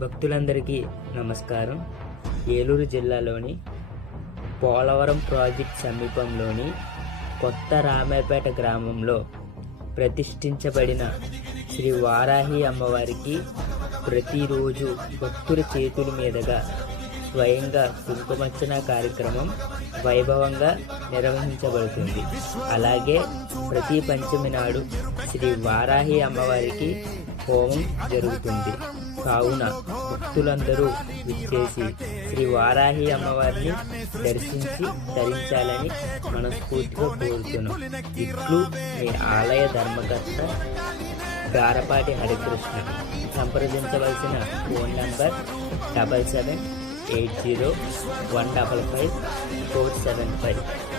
భక్తులందరికీ నమస్కారం. ఏలూరు జిల్లాలోని పోలవరం ప్రాజెక్ట్ సమీపంలోని కొత్త రామాయపేట గ్రామంలో ప్రతిష్ఠించబడిన శ్రీ వారాహి అమ్మవారికి ప్రతిరోజు భక్తుల చేతుల మీదుగా స్వయంగా కుంకుమర్చన కార్యక్రమం వైభవంగా నిర్వహించబడుతుంది. అలాగే ప్రతి పంచమి నాడు శ్రీ వారాహి అమ్మవారికి హోమం జరుగుతుంది. కావున భక్తులందరూ విచ్చేసి శ్రీ వారాహి అమ్మవారిని దర్శించి ధరించాలని మనస్ఫూర్తిగా కోరుతున్నాం. ఇట్లు మీ ఆలయ ధర్మకర్త గారపాటి హరికృష్ణ. సంప్రదించవలసిన ఫోన్ నంబర్ 7780155475.